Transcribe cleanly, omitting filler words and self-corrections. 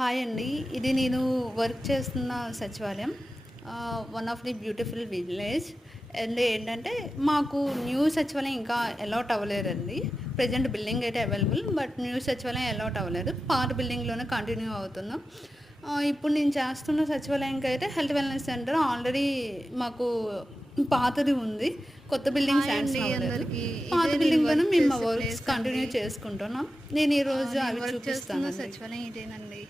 Hi అండి. ఇది నేను వర్క్ చేస్తున్న సచివాలయం. One of the beautiful village. And ఏంటంటే, మాకు న్యూ సచివాలయం ఇంకా అలాట్ అవ్వలేదండి. ప్రెజెంట్ బిల్డింగ్ అయితే అవైలబుల్. బట్ న్యూ సచివాలయం అలాట్ అవ్వలేదు. పాత బిల్డింగ్‌లోనే కంటిన్యూ అవుతున్నాం. ఇప్పుడు నేను చేస్తున్న సచివాలయంకైతే హెల్త్ వెల్‌నెస్ సెంటర్ ఆల్రెడీ మాకు పాతది ఉంది. కొత్త బిల్డింగ్ హాయ్ శాంక్షన్ అండి అవ్వలేదు. అందరికీ. పాత ఇదే నేను బిల్డింగ్‌లోనే వర్క్ మేము మా చేసే వర్క్స్ ప్లేస్ అండి. కంటిన్యూ చేసుకుంటున్నాం. నేను ఈరోజు నేను అవి వర్క్ చేస్తున్న చూపిస్తానండి. సచివాలయం ఇదేనండి.